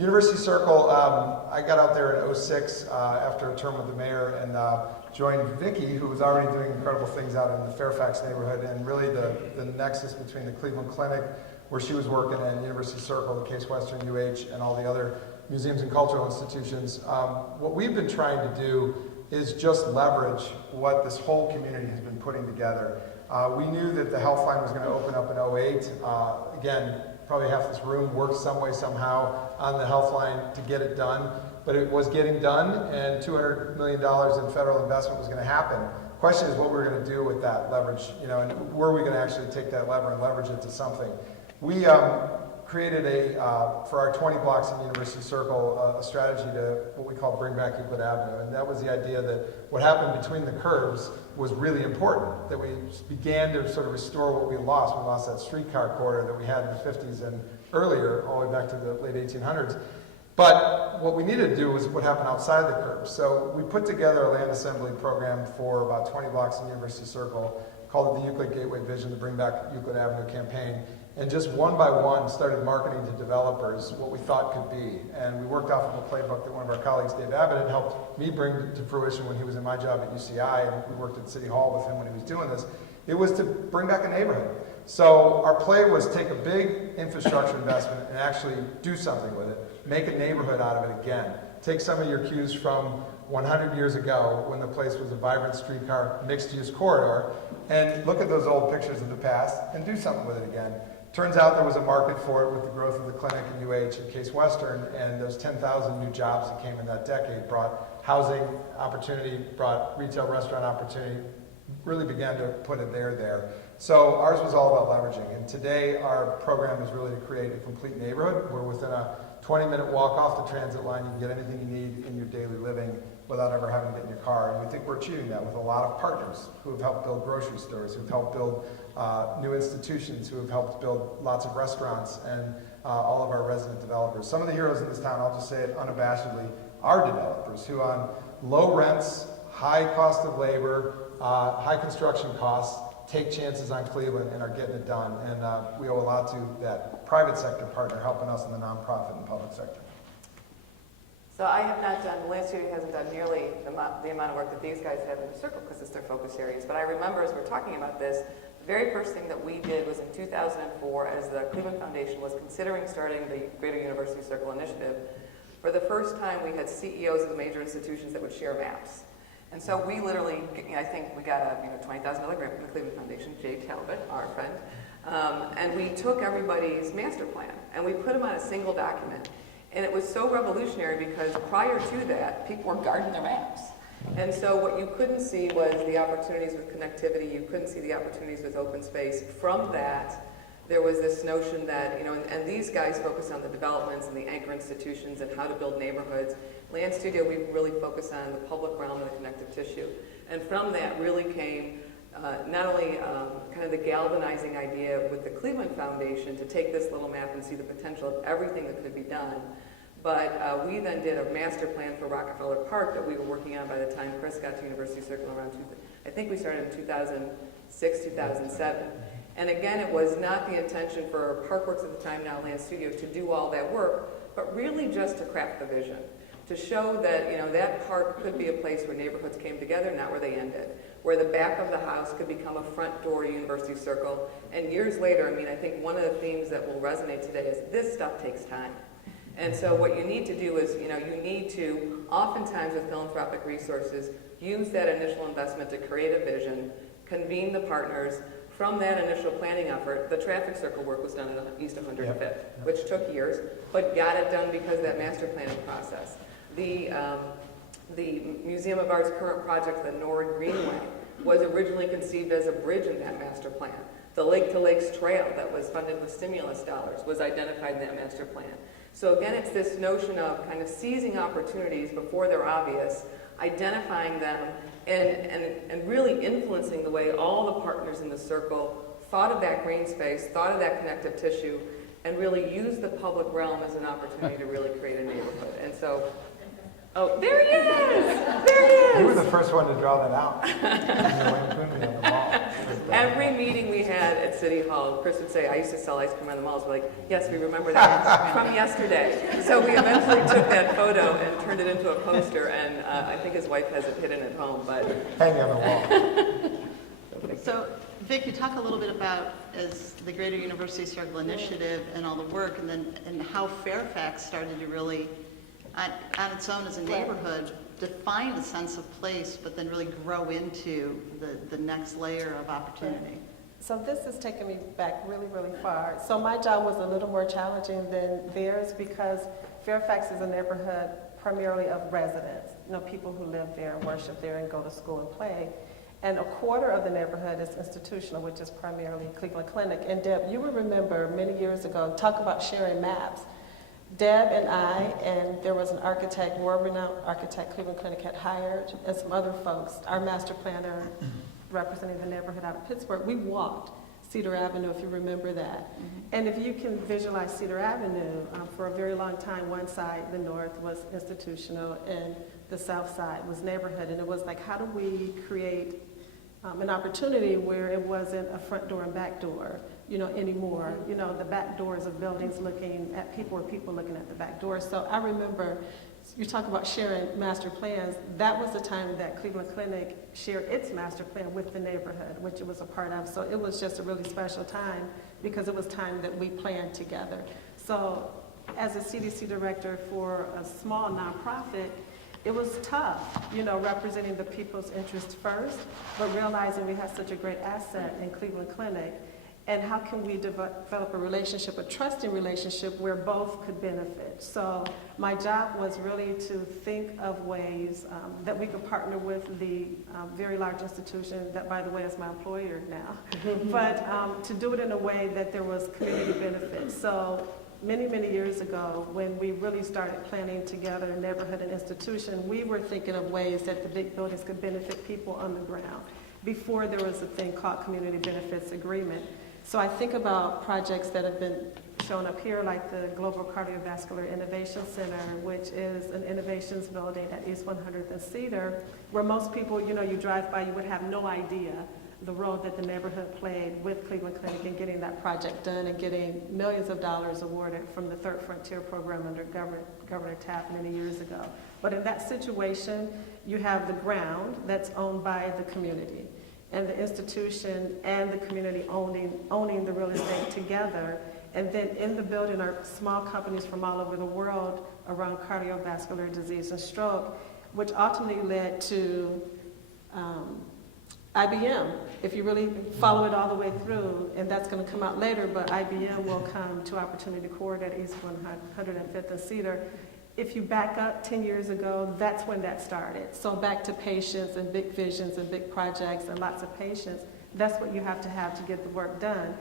University Circle, I got out there in '06 after a term with the mayor and joined Vicki, who was already doing incredible things out in the Fairfax neighborhood, and really the nexus between the Cleveland Clinic, where she was working, and University Circle, the Case Western, UH, and all the other museums and cultural institutions. What we've been trying to do is just leverage what this whole community has been putting together. We knew that the Healthline was going to open up in '08. Again, probably half this room worked some way, somehow on the Healthline to get it done, but it was getting done, and $200 million in federal investment was going to happen. The question is what we're going to do with that leverage, and were we going to actually take that lever and leverage it to something? We created for our 20 blocks in University Circle, a strategy to what we call Bring Back Euclid Avenue. And that was the idea that what happened between the curves was really important, that we began to sort of restore what we lost. We lost that streetcar corridor that we had in the 50s and earlier, all the way back to the late 1800s. But what we needed to do was what happened outside the curves. So we put together a land assembly program for about 20 blocks in University Circle, called it the Euclid Gateway Vision, the Bring Back Euclid Avenue campaign. And just one by one started marketing to developers what we thought could be. And we worked off of a playbook that one of our colleagues, Dave Abbott, had helped me bring to fruition when he was in my job at UCI, and we worked at City Hall with him when he was doing this. It was to bring back a neighborhood. So our play was take a big infrastructure investment and actually do something with it, make a neighborhood out of it again. Take some of your cues from 100 years ago when the place was a vibrant streetcar mixed-use corridor, and look at those old pictures of the past and do something with it again. Turns out there was a market for it with the growth of the clinic in UH and Case Western, and those 10,000 new jobs that came in that decade brought housing opportunity, brought retail restaurant opportunity, really began to put it there. So ours was all about leveraging, and today our program is really to create a complete neighborhood. We're within a 20-minute walk off the transit line. You can get anything you need in your daily living without ever having to get in your car. And we think we're achieving that with a lot of partners who have helped build grocery stores, who have helped build new institutions, who have helped build lots of restaurants, and all of our resident developers. Some of the heroes in this town, I'll just say it unabashedly, are developers who on low rents, high cost of labor, high construction costs, take chances on Cleveland and are getting it done. And we owe a lot to that private sector partner helping us in the nonprofit and public sector. So I have not done, the land studio hasn't done nearly the amount of work that these guys have in the circle because it's their focus areas. But I remember as we're talking about this, the very first thing that we did was in 2004 as the Cleveland Foundation was considering starting the Greater University Circle Initiative. For the first time, we had CEOs of the major institutions that would share maps. And so we literally, I think we got a $20,000 grant from the Cleveland Foundation, Jay Talbot, our friend, and we took everybody's master plan and we put them on a single document. And it was so revolutionary because prior to that, people were guarding their maps. And so what you couldn't see was the opportunities with connectivity, you couldn't see the opportunities with open space. From that, there was this notion that, and these guys focus on the developments and the anchor institutions and how to build neighborhoods. Land Studio, we really focus on the public realm and the connective tissue. And from that really came not only kind of the galvanizing idea with the Cleveland Foundation to take this little map and see the potential of everything that could be done, but we then did a master plan for Rockefeller Park that we were working on by the time Chris got to University Circle around, I think we started in 2006, 2007. And again, it was not the intention for Parkworks at the time, now Land Studio, to do all that work, but really just to craft the vision, to show that that park could be a place where neighborhoods came together, not where they ended, where the back of the house could become a front door to University Circle. And years later, I think one of the themes that will resonate today is this stuff takes time. And so what you need to do is, you need to, oftentimes with philanthropic resources, use that initial investment to create a vision, convene the partners. From that initial planning effort, the traffic circle work was done at East 105th, which took years, but got it done because of that master planning process. The Museum of Art's current project, the Norwood Greenway, was originally conceived as a bridge in that master plan. The Lake to Lakes Trail that was funded with stimulus dollars was identified in that master plan. So again, it's this notion of kind of seizing opportunities before they're obvious, identifying them, and really influencing the way all the partners in the circle thought of that green space, thought of that connective tissue, and really used the public realm as an opportunity to really create a neighborhood. And so Oh, there he is! There he You were is! the first one to draw that out. You lampooned me on the mall. Every meeting we had at City Hall, Chris would say, I used to sell ice cream on the malls. We're like, yes, we remember that from yesterday. So we eventually took that photo and turned it into a poster, and I think his wife has it hidden at home, but... Hanging on the wall. So, Vic, you talk a little bit about as the Greater University Circle Initiative and all the work, and how Fairfax started to really, on its own as a neighborhood, define a sense of place, but then really grow into the next layer of opportunity. So this has taken me back really, really far. So my job was a little more challenging than theirs because Fairfax is a neighborhood primarily of residents, people who live there, worship there, and go to school and play. And a quarter of the neighborhood is institutional, which is primarily Cleveland Clinic. And Deb, you will remember many years ago, talk about sharing maps. Deb and I, and there was an architect, world-renowned architect Cleveland Clinic had hired, and some other folks, our master planner representing the neighborhood out of Pittsburgh, we walked Cedar Avenue, if you remember that. And if you can visualize Cedar Avenue, for a very long time, one side, the north, was institutional, and the south side was neighborhood. And it was like, how do we create an opportunity where it wasn't a front door and back door, anymore. The back doors of buildings looking at people or people looking at the back doors. So I remember, you talk about sharing master plans, that was the time that Cleveland Clinic shared its master plan with the neighborhood, which it was a part of. So it was just a really special time because it was time that we planned together. So as a CDC director for a small nonprofit, it was tough, representing the people's interests first, but realizing we had such a great asset in Cleveland Clinic. And how can we develop a relationship, a trusting relationship where both could benefit? So my job was really to think of ways that we could partner with the very large institution that, by the way, is my employer now, but to do it in a way that there was community benefit. So many, many years ago, when we really started planning together neighborhood and institution, we were thinking of ways that the big buildings could benefit people on the ground before there was a thing called community benefits agreement. So I think about projects that have been shown up here, like the Global Cardiovascular Innovation Center, which is an innovations building at East 100th and Cedar, where most people, you drive by, you would have no idea the role that the neighborhood played with Cleveland Clinic in getting that project done and getting millions of dollars awarded from the Third Frontier program under Governor Taft many years ago. But in that situation, you have the ground that's owned by the community, and the institution and the community owning the real estate together. And then in the building are small companies from all over the world around cardiovascular disease and stroke, which ultimately led to IBM, if you really follow it all the way through, and that's going to come out later, but IBM will come to Opportunity Court at East 105th and Cedar. If you back up 10 years ago, that's when that started. So back to patience and big visions and big projects and lots of patience, that's what you have to get the work done.